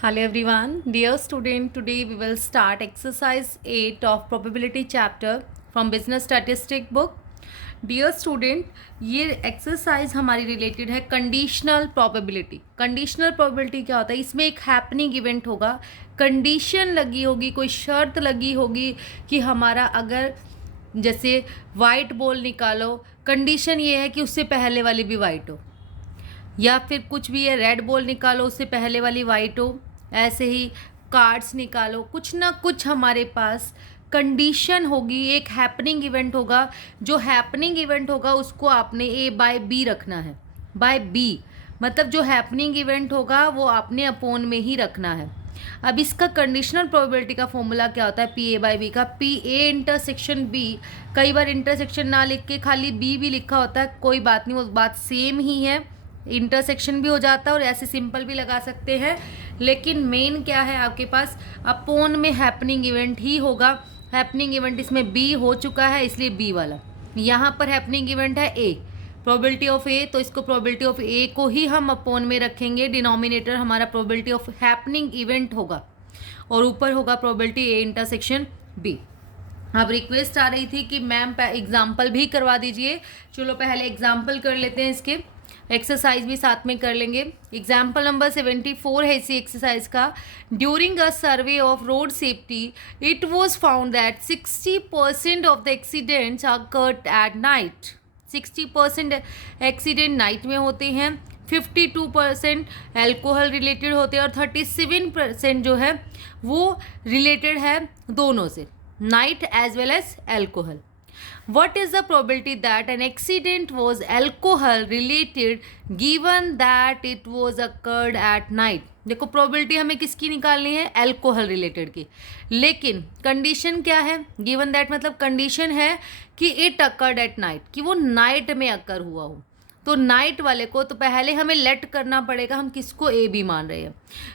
Hello everyone, dear student. Today we will start exercise 8 of probability chapter from business statistic book. Dear student, ये exercise हमारी related है conditional probability. Conditional probability क्या होता है? इसमें एक हैपनिंग इवेंट होगा, कंडीशन लगी होगी, कोई शर्त लगी होगी कि हमारा अगर जैसे वाइट बॉल निकालो, कंडीशन ये है कि उससे पहले वाली भी वाइट हो, या फिर कुछ भी है रेड बॉल निकालो उससे पहले वाली वाइट हो. ऐसे ही कार्ड्स निकालो, कुछ ना कुछ हमारे पास कंडीशन होगी, एक हैपनिंग इवेंट होगा. जो हैपनिंग इवेंट होगा उसको आपने ए बाय बी रखना है. बाय बी मतलब जो हैपनिंग इवेंट होगा वो आपने अपोन में ही रखना है. अब इसका कंडीशनल प्रोबेबिलिटी का फॉर्मूला क्या होता है? पी ए बाय बी का. पी ए इंटरसेक्शन बी, कई बार इंटरसेक्शन ना लिख के खाली बी भी लिखा होता है, कोई बात नहीं, वो बात सेम ही है. इंटरसेक्शन भी हो जाता है और ऐसे सिंपल भी लगा सकते हैं, लेकिन मेन क्या है आपके पास? अपोन में हैपनिंग इवेंट ही होगा. हैपनिंग इवेंट इसमें बी हो चुका है, इसलिए बी वाला. यहाँ पर हैपनिंग इवेंट है ए, प्रोबेबिलिटी ऑफ ए, तो इसको प्रोबेबिलिटी ऑफ ए को ही हम अपोन में रखेंगे. डिनोमिनेटर हमारा प्रोबेबिलिटी ऑफ हैपनिंग इवेंट होगा और ऊपर होगा प्रोबेबिलिटी ए इंटरसेक्शन बी. अब रिक्वेस्ट आ रही थी कि मैम एग्जाम्पल भी करवा दीजिए. चलो पहले एग्जाम्पल कर लेते हैं, इसके एक्सरसाइज भी साथ में कर लेंगे. एग्जाम्पल नंबर 74 है इसी एक्सरसाइज का. During a survey of road safety it was found that 60% of the accidents are cut at night. 60% accident night में होते हैं, 52% एल्कोहल रिलेटेड होते हैं और 37% जो है वो रिलेटेड है दोनों से, night as well as alcohol. What is the probability that an accident was alcohol related given that it was occurred at night? देखो प्रोबेबिलिटी हमें किसकी निकालनी है? अल्कोहल रिलेटेड की. लेकिन कंडीशन क्या है? गिवन दैट मतलब कंडीशन है कि इट अकर्ड एट नाइट, कि वो नाइट में अकर हुआ हो. तो नाइट वाले को तो पहले हमें लेट करना पड़ेगा, हम किसको ए बी मान रहे हैं.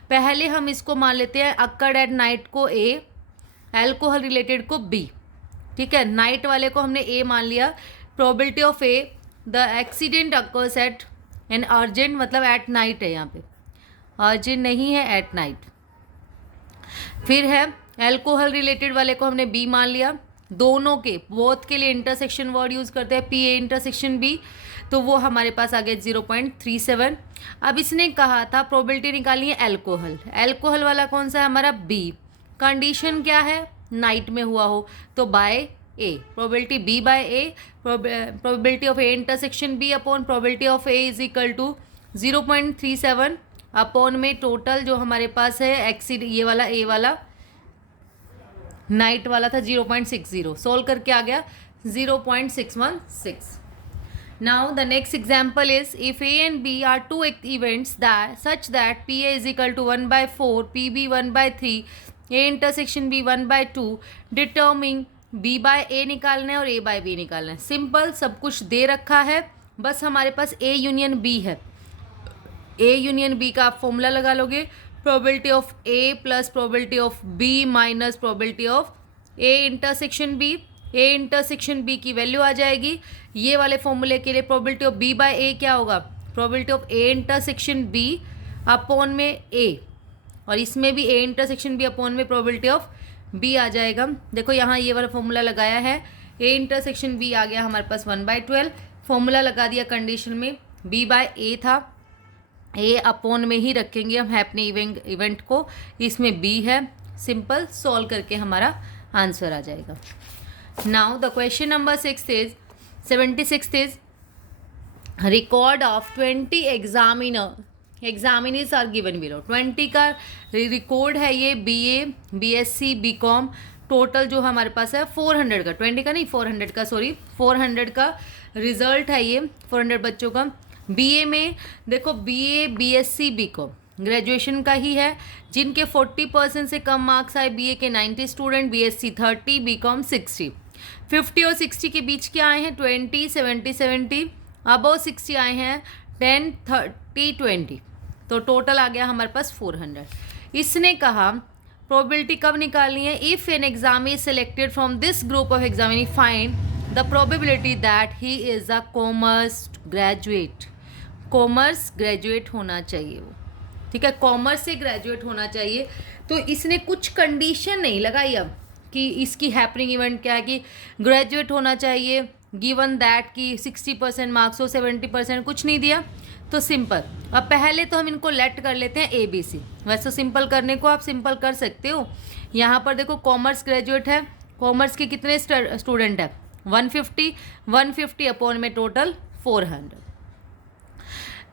पहले हम इसको मान लेते हैं अकर्ड एट नाइट को ए, अल्कोहल रिलेटेड को बी. ठीक है, नाइट वाले को हमने ए मान लिया. Probability of A, the accident occurs at an urgent, मतलब एट नाइट है, यहाँ पे अर्जेंट नहीं है, एट नाइट. फिर है एल्कोहल रिलेटेड वाले को हमने बी मान लिया. दोनों के बोथ के लिए इंटरसेक्शन वर्ड यूज़ करते हैं, पी ए इंटरसेक्शन बी, तो वो हमारे पास आ गया 0.37. अब इसने कहा था प्रोबेबिलिटी निकालनी है एल्कोहल. एल्कोहल वाला कौन सा है? हमारा बी. कंडीशन क्या है? नाइट में हुआ हो, तो by A, probability B by A. Probability of A intersection B upon probability of A is equal to 0.37 upon में टोटल जो हमारे पास है एक्सीड, ये वाला ए वाला नाइट वाला था 0.60, सोल्व करके आ गया 0.616. Now the next example is if A and B are two events that such that PA is equal to 1/4, PB 1/3, A intersection B 1/2, determine B by A निकालना है और A by B निकालना है. Simple, सब कुछ दे रखा है, बस हमारे पास A यूनियन B है. A यूनियन B का आप फॉर्मूला लगा लोगे, probability of A plus probability of B minus probability of A intersection B. A intersection B की वैल्यू आ जाएगी. ये वाले फॉर्मूले के लिए probability of B by A क्या होगा? Probability of A intersection B upon में ए, और इसमें भी ए इंटरसेक्शन बी अपॉन में प्रोबेबिलिटी ऑफ बी आ जाएगा. देखो यहाँ ये वाला फॉर्मूला लगाया है, ए इंटरसेक्शन बी आ गया हमारे पास 1/12. फॉर्मूला लगा दिया कंडीशन में, बी बाय ए था, ए अपॉन में ही रखेंगे हम हैपनिंग इवेंट को, इसमें बी है. सिंपल, सॉल्व करके हमारा आंसर आ जाएगा. Now the question number 76 is record of 20 examinees are given below. 20 का रिकॉर्ड है ये, BA, BSc, BCom. टोटल जो हमारे पास है 400 का, 20 का नहीं 400 का, सॉरी 400 का रिजल्ट है ये, 400 बच्चों का. BA में देखो BA, BSc, BCom ग्रेजुएशन का ही है. जिनके 40% से कम मार्क्स आए, BA के 90 स्टूडेंट, BSc 30, BCom 60. 50 और 60 के बीच क्या आए हैं? 20, 70, 70. अबव 60 आए हैं 10, 30, 20. तो टोटल आ गया हमारे पास 400. इसने कहा प्रोबेबिलिटी कब निकालनी है? If an exam is selected from this group of examinee find the probability that he is a commerce graduate. Commerce graduate होना चाहिए वो. ठीक है, कॉमर्स से ग्रेजुएट होना चाहिए। तो इसने कुछ कंडीशन नहीं लगाई अब कि इसकी हैपनिंग इवेंट क्या है कि ग्रेजुएट होना चाहिए, गिवन दैट कि 60% मार्क्स हो, 70%, कुछ नहीं दिया। तो सिंपल, अब पहले तो हम इनको लेट कर लेते हैं ABC। वैसे सिंपल करने को आप सिंपल कर सकते हो। यहाँ पर देखो कॉमर्स ग्रेजुएट है, कॉमर्स के कितने स्टूडेंट है 150 अपॉन में total 400।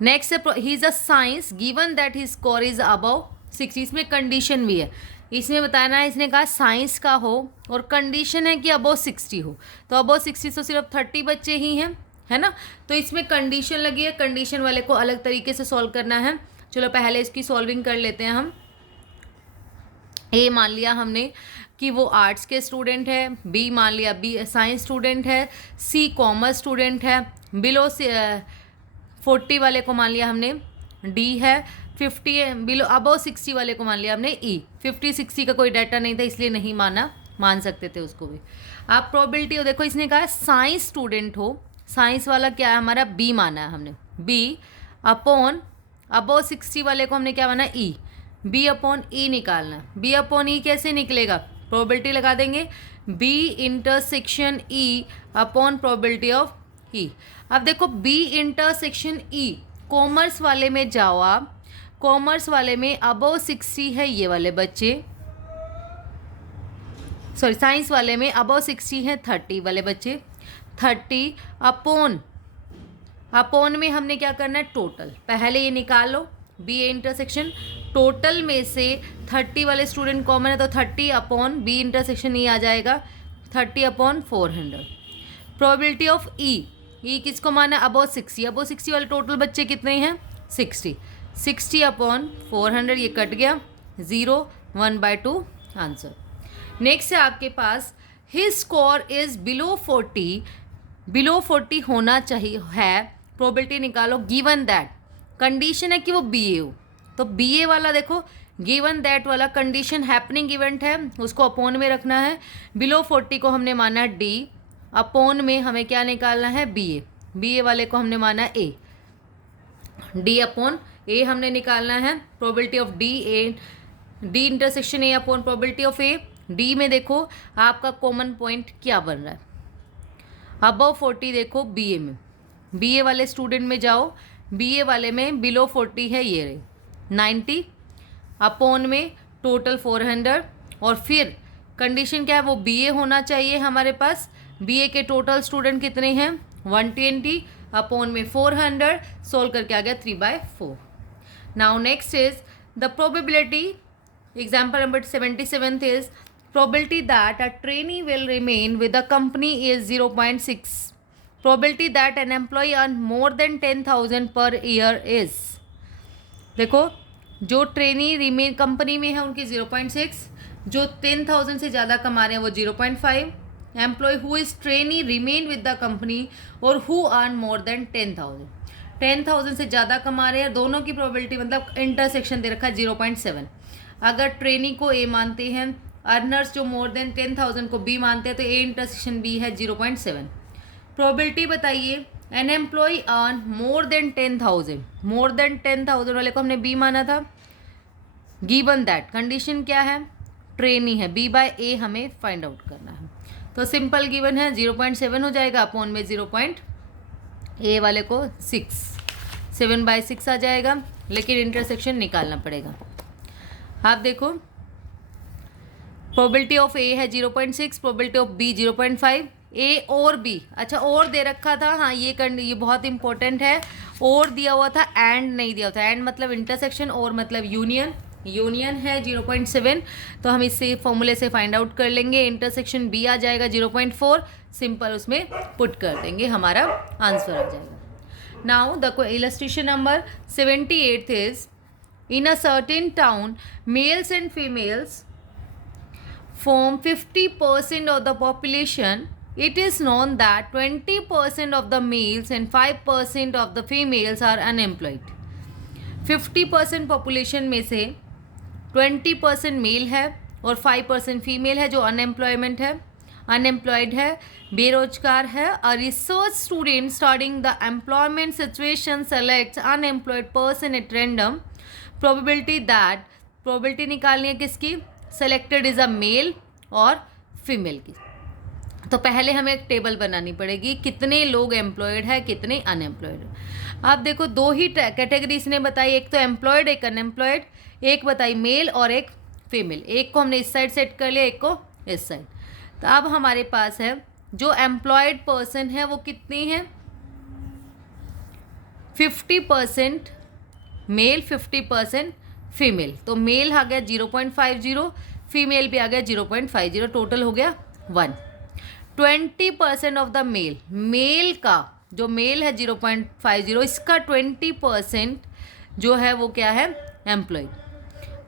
Next he is a science given that he score is above 60। इसमें कंडीशन भी है, इसमें बताना है, इसने कहा साइंस का हो और कंडीशन है कि अबव 60 हो। तो अबव 60 तो सिर्फ 30 बच्चे ही हैं, है ना। तो इसमें कंडीशन लगी है, कंडीशन वाले को अलग तरीके से सॉल्व करना है। चलो पहले इसकी सॉल्विंग कर लेते हैं हम। ए मान लिया हमने कि वो आर्ट्स के स्टूडेंट है, बी मान लिया बी साइंस स्टूडेंट है, सी कॉमर्स स्टूडेंट है, बिलो 40 वाले को मान लिया हमने डी है, 50 बिलो अबव 60 वाले को मान लिया हमने ई। 50-60 का कोई डाटा नहीं था इसलिए नहीं मान सकते थे उसको भी। आप प्रोबेबिलिटी हो, देखो इसने कहा साइंस स्टूडेंट हो, साइंस वाला क्या है हमारा बी माना है हमने, बी अपॉन अबव 60 वाले को हमने क्या माना ई, बी अपॉन ई निकालना। बी अपॉन ई कैसे निकलेगा, प्रोबेबिलिटी लगा देंगे, B intersection E upon probability of E. अब देखो बी इंटरसेक्शन ई, कॉमर्स वाले में जाओ आप, कॉमर्स वाले में अबव 60 है ये वाले बच्चे, सॉरी साइंस वाले में अबव 60 है 30 वाले बच्चे, 30 अपॉन में हमने क्या करना है टोटल, पहले ये निकाल लो बी इंटरसेक्शन, टोटल में से 30 वाले स्टूडेंट कॉमन है तो 30 अपॉन बी इंटरसेक्शन ई आ जाएगा 30 अपॉन 400। प्रोबेबिलिटी ऑफ ई किसको माना अबव 60, अबव 60 वाले टोटल बच्चे कितने हैं 60 अपॉन 400, ये कट गया 0, 1/2 आंसर। नेक्स्ट है आपके पास हिज स्कोर इज बिलो 40 होना चाहिए है, प्रोबेबिलिटी निकालो, गिवन दैट कंडीशन है कि वो BA हो। तो BA वाला देखो गिवन दैट वाला कंडीशन हैपनिंग इवेंट है, उसको अपॉन में रखना है। बिलो 40 को हमने माना D, अपॉन में हमें क्या निकालना है BA वाले को हमने माना A, D अपॉन A हमने निकालना है। Probability of D intersection A upon probability of A। D में देखो आपका कॉमन पॉइंट क्या बन रहा है, अबव 40 देखो BA में, BA वाले स्टूडेंट में जाओ, BA वाले में बिलो 40 है ये रही 90 अपॉन में टोटल 400, और फिर कंडीशन क्या है वो BA होना चाहिए हमारे पास। BA के टोटल स्टूडेंट कितने हैं 120 अपॉन में 400, सोल्व करके आ गया 3/4। Now next is the probability, example number 77 is probability that a trainee will remain with the company is 0.6. Probability that an employee earn more than 10,000 per year is, देखो जो trainee remain company में है उनकी 0.6, जो 10,000 से ज़्यादा कमा रहे हैं वो 0.5, employee who is trainee remain with the company और हु अर्न मोर देन 10,000 से ज़्यादा कमा रहे हैं, दोनों की प्रोबेबिलिटी मतलब इंटरसेक्शन दे रखा है 0.7। अगर ट्रेनी को A मानते हैं, अर्नर्स जो मोर देन 10,000 को B मानते हैं, तो A इंटरसेक्शन B है 0.7। प्रोबेबिलिटी बताइए an employee earn more than 10,000 वाले को हमने B माना था, गिवन दैट कंडीशन क्या है ट्रेनी है, B/A हमें फाइंड आउट करना है। तो सिंपल गिवन है 0.7 हो जाएगा अपॉन में 0. A वाले को 7/6 आ जाएगा, लेकिन इंटरसेक्शन निकालना पड़ेगा। आप देखो प्रोबेबिलिटी ऑफ A है 0.6, प्रोबेबिलिटी ऑफ B 0.5, A और B, अच्छा और दे रखा था, हाँ ये बहुत इंपॉर्टेंट है, और दिया हुआ था एंड नहीं दिया था। एंड मतलब इंटरसेक्शन और मतलब यूनियन है 0.7, तो हम इससे फॉर्मूले से फाइंड आउट कर लेंगे। इंटरसेक्शन B आ जाएगा 0.4, सिंपल उसमें पुट कर देंगे, हमारा आंसर आ जाएगा। Now the illustration number 78 is in a certain town mails and females form 50% of the population. It is known that 20% of the males and 5% of the females are unemployed. 50% population में से 20% mail है और 5% female है जो unemployed है, बेरोजगार है। A research student studying the employment situation selects unemployed person at random. Probability निकालनी है किसकी, सेलेक्टेड इज अ मेल और फीमेल की। तो पहले हमें एक टेबल बनानी पड़ेगी, कितने लोग एम्प्लॉयड है, कितने अनएम्प्लॉयड है। आप देखो दो ही कैटेगरी इसने बताई, एक तो एम्प्लॉयड एक अनएम्प्लॉयड, एक बताई मेल और एक फीमेल। एक को हमने इस साइड सेट कर लिया, एक को इस साइड। तो अब हमारे पास है जो एम्प्लॉयड पर्सन है वो कितनी है, 50% मेल 50% फीमेल। तो मेल आ गया 0.50, फीमेल भी आ गया 0.50, टोटल हो गया 1। 20% ऑफ द मेल का जो मेल है 0.50, इसका 20% जो है वो क्या है, एम्प्लॉयड,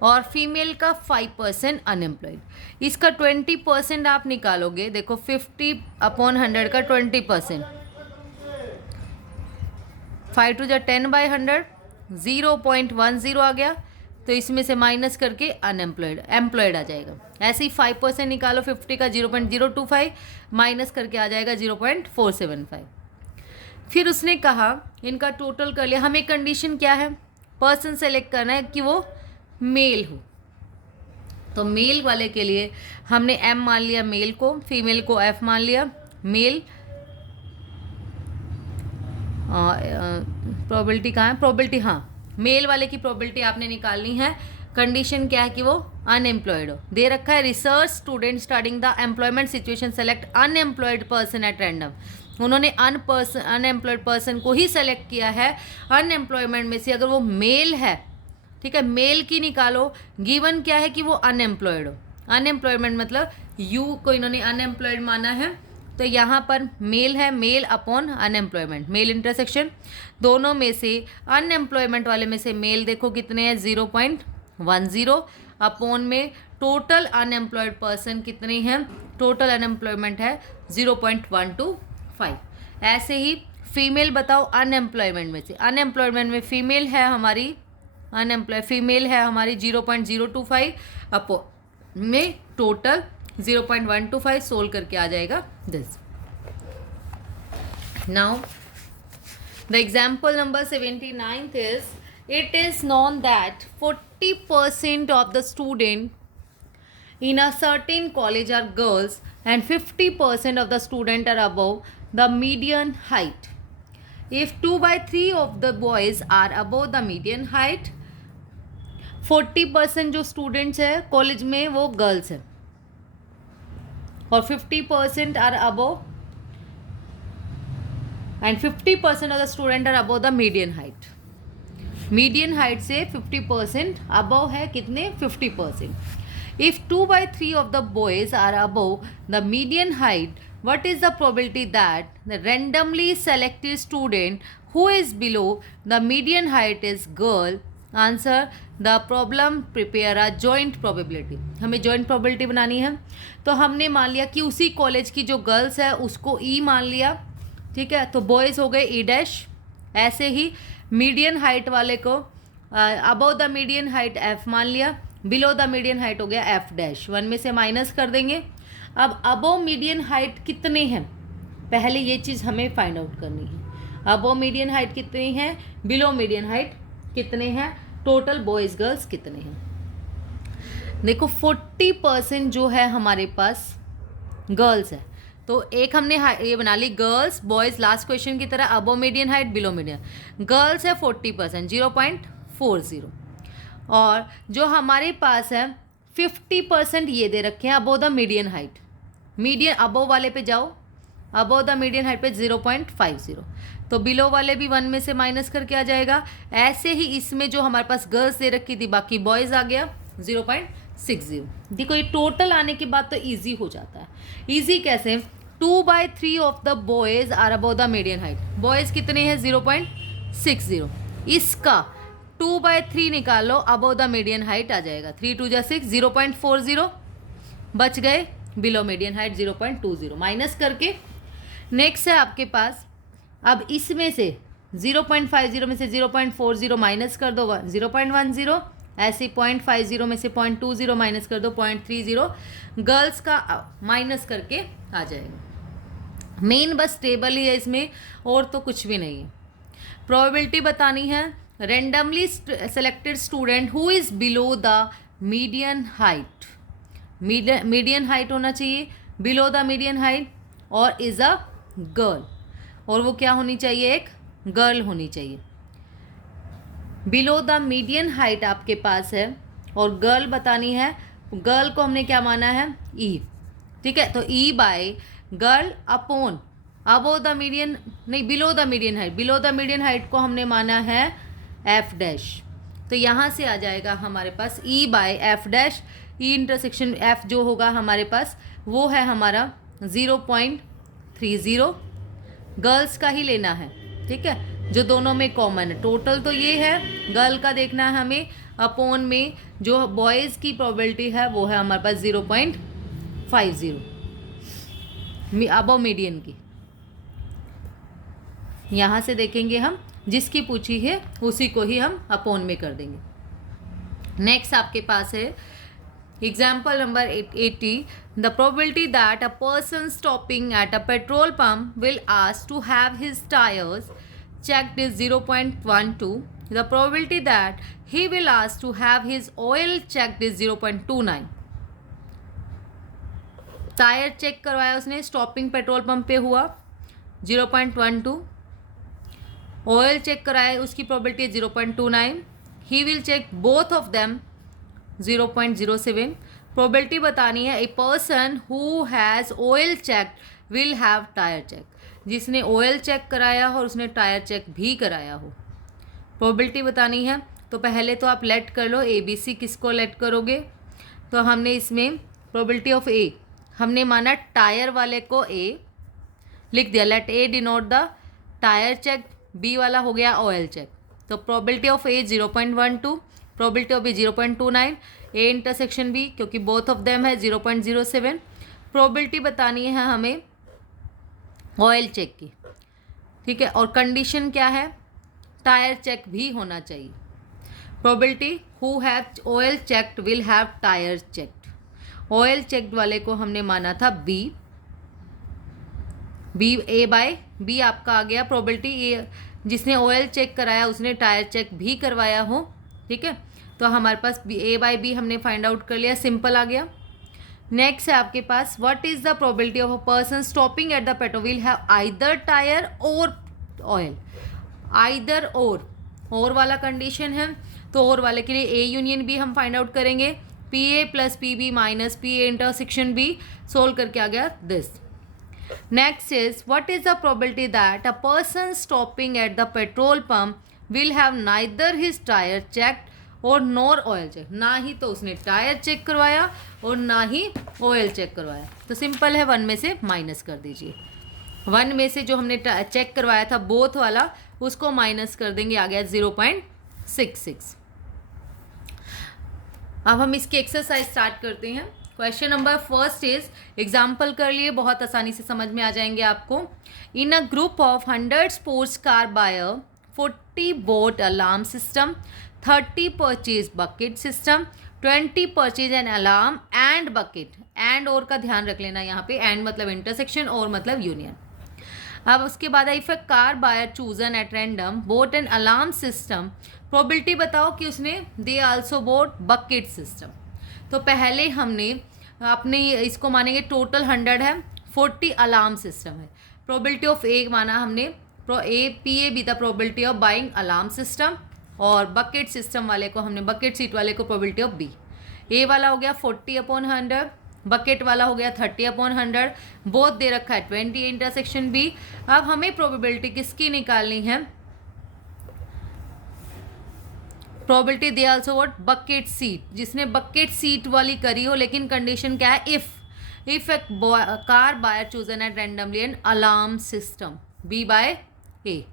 और फीमेल का 5% अनएम्प्लॉयड। इसका 20% आप निकालोगे, देखो 50/100 का 20%, 5 टू 10/100, 0.10 आ गया। तो इसमें से माइनस करके एम्प्लॉयड आ जाएगा। ऐसे ही 5% निकालो 50 का, 0.025 माइनस करके आ जाएगा 0.475। फिर उसने कहा इनका टोटल कर लिया। हमें कंडीशन क्या है, पर्सन सेलेक्ट करना है कि वो मेल हो। तो मेल वाले के लिए हमने M मान लिया मेल को, फीमेल को F मान लिया। मेल प्रोबेबिलिटी कहाँ है, प्रोबेबिलिटी, हाँ मेल वाले की प्रोबेबिलिटी आपने निकालनी है। कंडीशन क्या है कि वो अनएम्प्लॉयड हो। दे रखा है research student starting the employment situation select unemployed person at random. उन्होंने अनएम्प्लॉयड पर्सन को ही सेलेक्ट किया है अनएम्प्लॉयमेंट में से, अगर वो मेल है, ठीक है, मेल की निकालो। गिवन क्या है कि वो अनएम्प्लॉयड हो। अनएम्प्लॉयमेंट मतलब यू को इन्होंने अनएम्प्लॉयड माना है, तो यहाँ पर मेल है, male upon unemployment, male intersection. दोनों में से अनएम्प्लॉयमेंट वाले में से मेल देखो कितने हैं, 0.10, अपॉन में टोटल अनएम्प्लॉयड पर्सन कितने हैं, टोटल अनएम्प्लॉयमेंट है 0.125। ऐसे ही फीमेल बताओ अनएम्प्लॉयमेंट में से, अनएम्प्लॉयमेंट में फीमेल है हमारी, फीमेल है हमारी 0.025, अपॉन में टोटल 0.125, सोल्व करके आ जाएगा this. Now the example number 79 is, it is known that 40% of the student in a certain college are girls and 50% of the student are above the median height. If 2/3 of the boys are above the median height, 40% जो students है college में वो girls है और 50% are above and 50% of the student are above the median height. Median height से 50% above है कितने, 50%। If 2/3 of the boys are above the median height, what is the probability that the randomly selected student who is below the median height is girl? Answer, the problem prepare a joint probability. हमें joint probability बनानी है। तो हमने मान लिया कि उसी college की जो गर्ल्स है उसको E मान लिया, ठीक है, तो बॉयज़ हो गए E'। ऐसे ही मीडियन हाइट वाले को above the median height F मान लिया, बिलो द मीडियन हाइट हो गया F'। 1 में से माइनस कर देंगे। अब अबव मीडियन हाइट कितने हैं, पहले ये चीज़ हमें फाइंड आउट करनी है। अबव मीडियन हाइट कितनी है, बिलो मीडियन हाइट कितने हैं, टोटल बॉयज़ गर्ल्स कितने हैं। देखो 40% जो है हमारे पास गर्ल्स है, तो एक हमने ये बना ली गर्ल्स बॉयज़, लास्ट क्वेश्चन की तरह above median height below median. Girls है 40%, 0.40, और जो हमारे पास है 50% ये दे रखे हैं above the median height. Median above वाले पे जाओ, अबव द मीडियन हाइट पे 0.50, तो बिलो वाले भी 1 में से माइनस करके आ जाएगा। ऐसे ही इसमें जो हमारे पास गर्ल्स दे रखी थी बाकी बॉयज़ आ गया 0.60। देखो ये टोटल आने के बाद तो इजी हो जाता है। इजी कैसे, 2/3 of the boys are above the median height. Boys कितने हैं 0.60, इसका 2/3 निकालो, अबव द मीडियन हाइट आ जाएगा। 3 2 जा 6, 0.40 बच गए, बिलो मीडियन हाइट 0.20 माइनस करके। नेक्स्ट है आपके पास, अब इसमें से 0.50 में से 0.40 माइनस कर दो 0.10, ऐसे 0.50 में से 0.20 माइनस कर दो 0.30, गर्ल्स का माइनस करके आ जाएगा। मेन बस टेबल ही है इसमें, और तो कुछ भी नहीं है। प्रोबेबिलिटी बतानी है randomly selected student who is below the median height. Median height होना चाहिए, बिलो द मीडियन हाइट, और इज अ गर्ल, और वो क्या होनी चाहिए, एक गर्ल होनी चाहिए. बिलो द मीडियन हाइट आपके पास है और गर्ल बतानी है. गर्ल को हमने क्या माना है, ई. ठीक है, तो E by girl upon above the median, नहीं below the median height. Below the median height को हमने माना है एफ डैश. तो यहाँ से आ जाएगा हमारे पास E by F dash. E intersection F जो होगा हमारे पास वो है हमारा 0.30. गर्ल्स का ही लेना है. ठीक है, जो दोनों में कॉमन है. टोटल तो ये है, गर्ल का देखना है हमें. अपॉन में जो बॉयज़ की प्रोबेबिलिटी है वो है हमारे पास 0.50 अबव मीडियन की. यहाँ से देखेंगे हम, जिसकी पूछी है उसी को ही हम अपॉन में कर देंगे. नेक्स्ट आपके पास है example number 80. The probability that a person stopping at a petrol pump will ask to have his tyres checked is 0.12. The probability that he will ask to have his oil checked is 0.29. Tyre check करवाया उसने, stopping petrol pump पे हुआ 0.12. Oil check कराया, उसकी probability है 0.29. He will check both of them 0.07. Probability बतानी है a person who has oil check will have tyre check. जिसने ऑयल चेक कराया हो और उसने टायर चेक भी कराया हो. प्रोबेबिलिटी बतानी है. तो पहले तो आप लेट कर लो, ए बी सी किसको लेट करोगे. तो हमने इसमें प्रोबेबिलिटी ऑफ ए हमने माना टायर वाले को ए लिख दिया. Let A denote the tyre check. B वाला हो गया ऑयल चेक. तो probability of A 0.12, probability of B 0.29. A intersection B क्योंकि बोथ ऑफ देम है 0.07. प्रोबेबिलिटी बतानी है हमें ऑयल चेक की. ठीक है, और कंडीशन क्या है, टायर चेक भी होना चाहिए. Probability who have oil checked will have tyre checked. Oil checked वाले को हमने माना था B. B A by B आपका आ गया. प्रोबेबिलिटी ए, जिसने ऑयल चेक कराया उसने टायर चेक भी करवाया हो. ठीक है, तो हमारे पास ए बाय बी हमने फाइंड आउट कर लिया, सिंपल आ गया. नेक्स्ट है आपके पास what is the probability of a person stopping at the petrol will have either tyre or oil. Either or वाला कंडीशन है, तो और वाले के लिए ए यूनियन बी हम फाइंड आउट करेंगे. P A plus P B minus P A intersection B. Solve करके आ गया this. Next is what is the probability that a person stopping at the petrol pump will have neither his tyre checked और nor oil check. ना ही तो उसने tyre check करवाया और ना ही ऑयल चेक करवाया. तो सिंपल है, 1 में से माइनस कर दीजिए. 1 में से जो हमने चेक करवाया था बोथ वाला उसको माइनस कर देंगे, आ गया 0.66. अब हम इसकी एक्सरसाइज स्टार्ट करते हैं. Question number first is, example कर लिए, बहुत आसानी से समझ में आ जाएंगे आपको. In a group of 100 sports car buyer 40 bought alarm system, 30 purchase bucket system, 20 purchase an alarm and bucket. And or का ध्यान रख लेना यहाँ पे. एंड मतलब इंटरसेक्शन और मतलब यूनियन. अब उसके बाद if a car buyer chosen at random bought an alarm system, probability बताओ कि उसने they also bought bucket system. तो पहले हमने अपने इसको मानेंगे टोटल 100 है, 40 अलार्म सिस्टम है. प्रोबेबिलिटी ऑफ ए माना हमने A P A be the probability of buying alarm system, और बकेट सिस्टम वाले को हमने बकेट सीट वाले को प्रोबेबिलिटी ऑफ बी. ए वाला हो गया 40/100, बकेट वाला हो गया 30/100. बोथ दे रखा है 20 इंटरसेक्शन बी. अब हमें प्रोबेबिलिटी किसकी निकालनी है, probability they also what bucket seat. जिसने बकेट सीट वाली करी हो, लेकिन कंडीशन क्या है, if a car buyer chosen at randomly an alarm system B by A.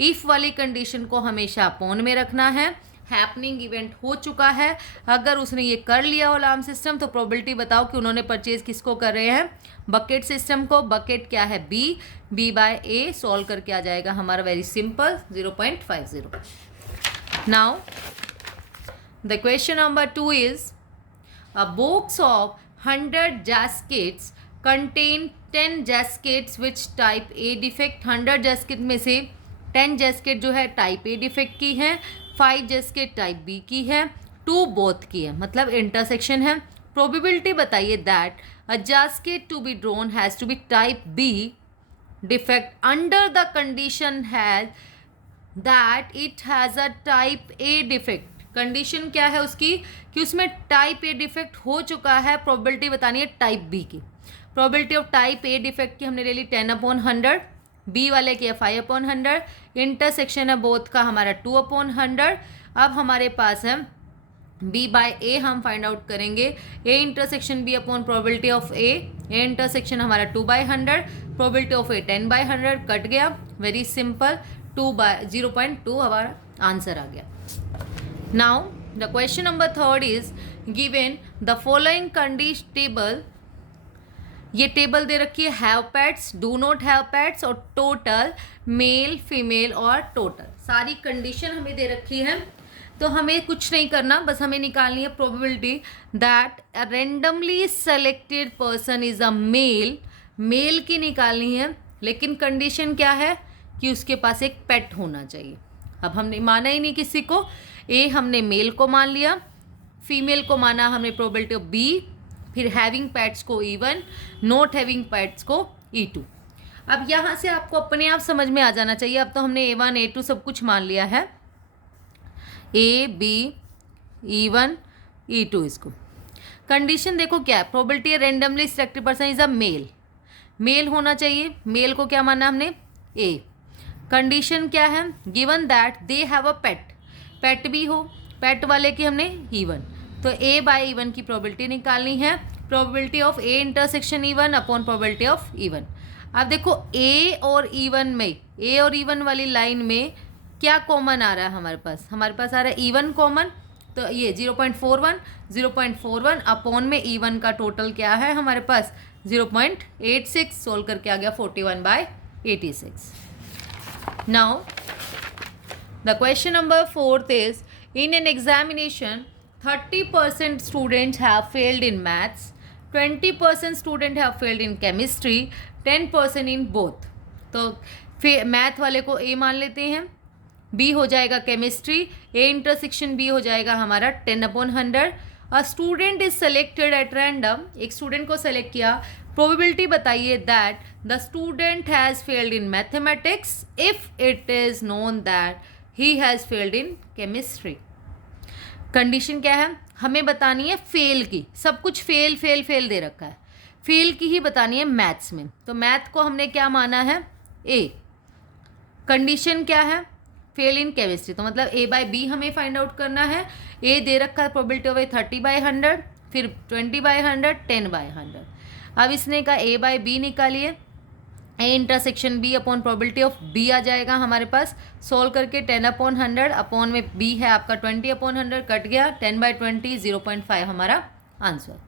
If वाली कंडीशन को हमेशा अपॉन में रखना है. हैपनिंग इवेंट हो चुका है, अगर उसने ये कर लिया हो अलार्म सिस्टम, तो प्रोबेबिलिटी बताओ कि उन्होंने परचेज किसको कर रहे हैं, बकेट सिस्टम को. बकेट क्या है B, B by A. Solve करके आ जाएगा हमारा very simple 0.50. Now the question number 2 is a box of 100 gaskets contain 10 gaskets which type A defect. 100 gasket में से 10 gasket जो है टाइप ए डिफेक्ट की हैं, 5 जिसके टाइप बी की है, 2 बोथ की है, मतलब इंटरसेक्शन है। प्रोबेबिलिटी बताइए that a gasket to be drawn has to be type B defect under the condition has that it has a type A defect. Condition क्या है उसकी कि उसमें टाइप ए डिफेक्ट हो चुका है। प्रोबेबिलिटी बतानी है टाइप बी की। Probability of type A defect की हमने ले ली 10/100, बी वाले की है 5/100, इंटरसेक्शन है बोथ का हमारा 2/100। अब हमारे पास है बी बाय ए, हम फाइंड आउट करेंगे A intersection B upon probability of A intersection हमारा 2/100, प्रोबेबिलिटी ऑफ ए 10/100 कट गया, वेरी सिंपल, 0.2 हमारा आंसर आ गया। Now the question number 3 is given the following condition table. ये टेबल दे रखी है have pets, do not have pets और टोटल, मेल फीमेल और टोटल, सारी कंडीशन हमें दे रखी है। तो हमें कुछ नहीं करना, बस हमें निकालनी है probability that a randomly selected person is a male, male की निकालनी है, लेकिन कंडीशन क्या है कि उसके पास एक पेट होना चाहिए। अब हमने माना ही नहीं किसी को, ए हमने मेल को मान लिया, फीमेल को माना हमने प्रोबेबिलिटी ऑफ बी, फिर हैविंग पेट्स को E1, नॉट हैविंग पेट्स को E2। अब यहाँ से आपको अपने आप समझ में आ जाना चाहिए। अब तो हमने A1 A2 सब कुछ मान लिया है, ए बी E1 E2। इसको कंडीशन देखो क्या है, प्रोबेबिलिटी है randomly selected person is a male, male होना चाहिए, मेल को क्या माना हमने ए। कंडीशन क्या है, given that they have a pet, pet भी हो, पेट वाले की हमने E1, तो ए बाय E1 की प्रोबेबिलिटी निकालनी है, probability of A intersection E1 upon probability of E1। अब देखो ए और E1 में, ए और E1 वाली लाइन में क्या कॉमन आ रहा है हमारे पास आ रहा है E1 कॉमन, तो ये 0.41 अपॉन में E1 का टोटल क्या है हमारे पास 0.86, सोल्व करके आ गया 41/86। Now the question number 4 is in an examination 30% students have failed in maths, 20% student have failed in chemistry, 10% in both। तो फिर मैथ वाले को ए मान लेते हैं, बी हो जाएगा केमिस्ट्री, ए इंटरसेक्शन बी हो जाएगा हमारा 10/100। A student is selected at random, एक स्टूडेंट को सेलेक्ट किया, प्रोबेबिलिटी बताइए that the student has failed in mathematics if it is known that he has failed in chemistry. Condition क्या है, हमें बतानी है फेल की, सब कुछ फेल फेल फेल दे रखा है, फेल की ही बतानी है मैथ्स में। तो मैथ को हमने क्या माना है ए। कंडीशन क्या है, फेल इन केमिस्ट्री, तो मतलब ए बाय बी हमें फाइंड आउट करना है। ए दे रखा है प्रोबेबिलिटी ऑफ 30/100, फिर 20/100, 10/100। अब इसने कहा ए बाय बी निकालिए, A intersection B upon probability of B आ जाएगा हमारे पास, सोल्व करके 10/100 अपॉन में बी है आपका 20/100 कट गया, 10/20 0.5 हमारा answer.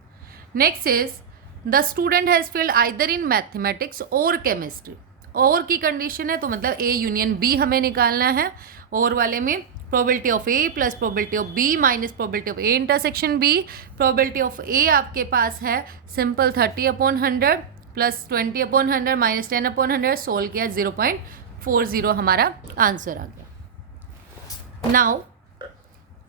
Next is the student has failed either in mathematics और केमिस्ट्री, और की कंडीशन है तो मतलब ए यूनियन बी हमें निकालना है। और वाले में probability of A plus probability of B minus probability of A intersection B. Probability of A आपके पास है सिंपल 30/100 प्लस 20/100 माइनस 10/100, सोल्व किया 0.40 हमारा आंसर आ गया। Now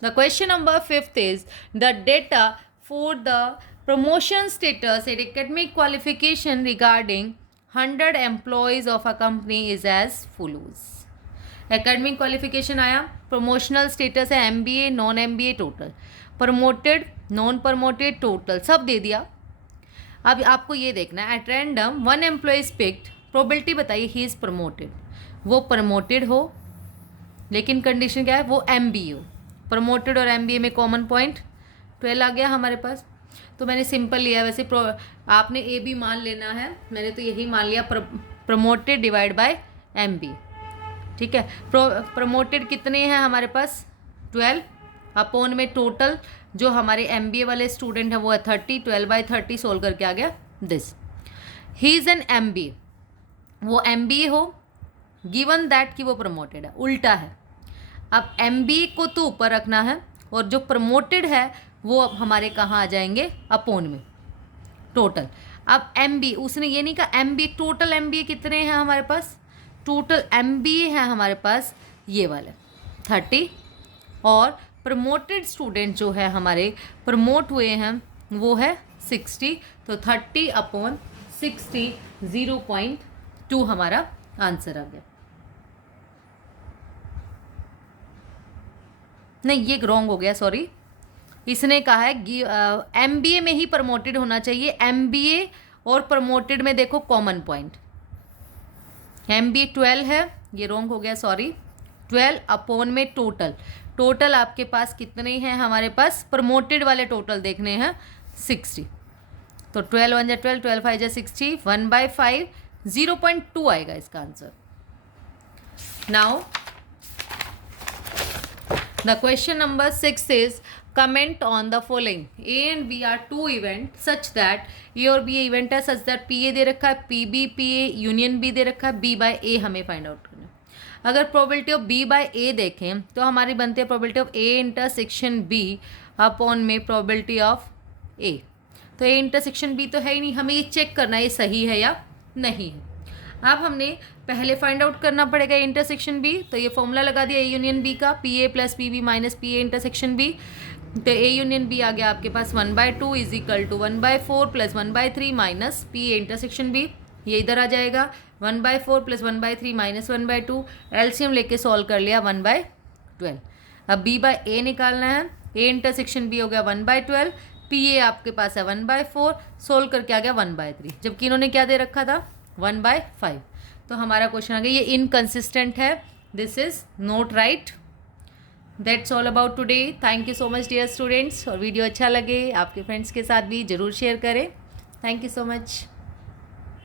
the question number 5 is the data for the promotion status at academic qualification regarding 100 employees of a company is as follows. Academic qualification आया, promotional status है MBA non MBA total, promoted non promoted total सब दे दिया। अब आपको ये देखना है at random 1 employee is picked, probability बताइए ही इज़ प्रमोटेड, वो प्रमोटेड हो, लेकिन कंडीशन क्या है वो MBA हो। प्रमोटेड और MBA में कॉमन पॉइंट 12 आ गया हमारे पास, तो मैंने सिंपल लिया। वैसे आपने ए भी मान लेना है, मैंने तो यही मान लिया प्रमोटेड डिवाइड बाय MBA, ठीक है। प्रमोटेड कितने हैं हमारे पास 12 अपॉन में टोटल जो हमारे MBA वाले स्टूडेंट हैं वो है 30, 12/30 सोल्व करके आ गया this. He is an MBA, वो MBA हो गिवन दैट कि वो प्रमोटेड है, उल्टा है। अब MBA को तो ऊपर रखना है और जो प्रमोटेड है वो अब हमारे कहाँ आ जाएंगे अपॉन में टोटल। अब MBA उसने ये नहीं कहा MBA, टोटल MBA कितने हैं हमारे पास, टोटल MBA है हमारे पास ये वाले 30 और प्रमोटेड स्टूडेंट जो है हमारे प्रमोट हुए हैं वो है 60, तो 30/60 0.2 हमारा आंसर आ गया। नहीं, ये रॉन्ग हो गया, सॉरी। इसने कहा है MBA में ही प्रमोटेड होना चाहिए। MBA और प्रमोटेड में देखो कॉमन पॉइंट, MBA 12 है, ये रॉन्ग हो गया, सॉरी। 12 में टोटल आपके पास कितने हैं, हमारे पास प्रमोटेड वाले टोटल देखने हैं 60, तो 12 1 जा 12, 12 5 जा 60, 1/5 0.2 आएगा इसका answer. Now the question number 6 is comment on the following. A and B are two events such that A और B event है such that PA दे रखा है, PB PA यूनियन B दे रखा है, B by A हमें find out करना है। अगर probability of B by A देखें तो हमारी बनती है probability of A intersection B upon में प्रोबेबिलिटी ऑफ A। तो A इंटरसेक्शन B तो है ही नहीं, हमें ये चेक करना है ये सही है या नहीं है। अब हमने पहले फाइंड आउट करना पड़ेगा इंटरसेक्शन बी, तो ये फॉर्मूला लगा दिया ए यूनियन बी का, P A plus P B minus P A intersection B. तो ए यूनियन बी आ गया आपके पास 1/2 is equal to 1/4 plus 1/3 minus P A intersection B, ये इधर आ जाएगा 1/4 प्लस 1/3 माइनस 1/2, एलसीएम लेके सॉल्व कर लिया 1/12। अब बी बाय ए निकालना है, ए इंटरसेक्शन बी हो गया 1/12, पी ए आपके पास है 1/4, सोल्व करके आ गया 1/3, जबकि इन्होंने क्या दे रखा था 1/5। तो हमारा क्वेश्चन आ गया ये इनकंसिस्टेंट है, this is not right. That's all about today. Thank you so much dear students, और वीडियो अच्छा लगे आपके फ्रेंड्स के साथ भी ज़रूर शेयर करें। Thank you so much.